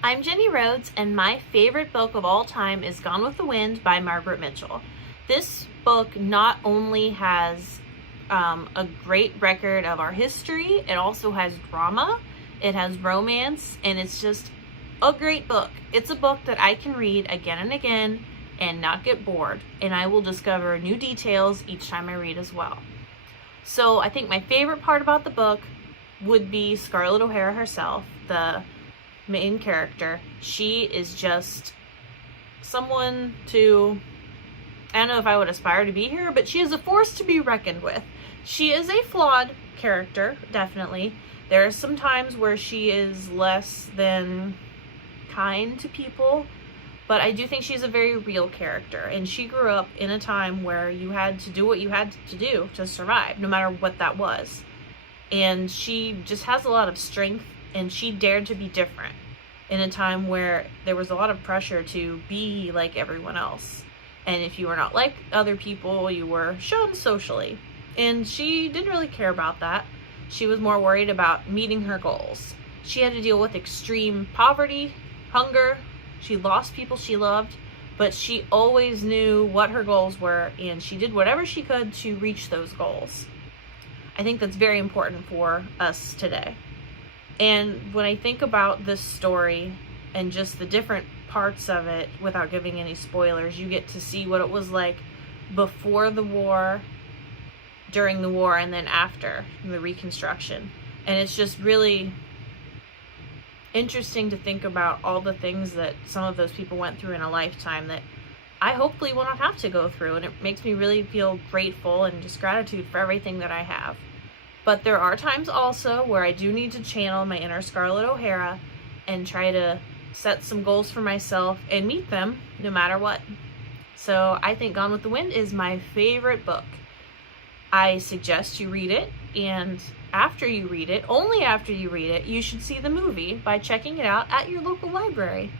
I'm Jenny Rhoads, and my favorite book of all time is Gone with the Wind by Margaret Mitchell. This book not only has a great record of our history, it also has drama, it has romance, and it's just a great book. It's a book that I can read again and again and not get bored, and I will discover new details each time I read as well. So I think my favorite part about the book would be Scarlett O'Hara herself, the main character. She is just someone to, I don't know if I would aspire to be here, but she is a force to be reckoned with. She is a flawed character, definitely. There are some times where she is less than kind to people, but I do think she's a very real character, and she grew up in a time where you had to do what you had to do to survive, no matter what that was. And she just has a lot of strength, and she dared to be different in a time where there was a lot of pressure to be like everyone else. And if you were not like other people, you were shunned socially. And she didn't really care about that. She was more worried about meeting her goals. She had to deal with extreme poverty, hunger. She lost people she loved, but she always knew what her goals were, and she did whatever she could to reach those goals. I think that's very important for us today. And when I think about this story and just the different parts of it, without giving any spoilers, you get to see what it was like before the war, during the war, and then after the Reconstruction. And it's just really interesting to think about all the things that some of those people went through in a lifetime that I hopefully will not have to go through. And it makes me really feel grateful and just gratitude for everything that I have. But there are times also where I do need to channel my inner Scarlett O'Hara and try to set some goals for myself and meet them no matter what. So I think Gone with the Wind is my favorite book. I suggest you read it, and after you read it, only after you read it, you should see the movie by checking it out at your local library.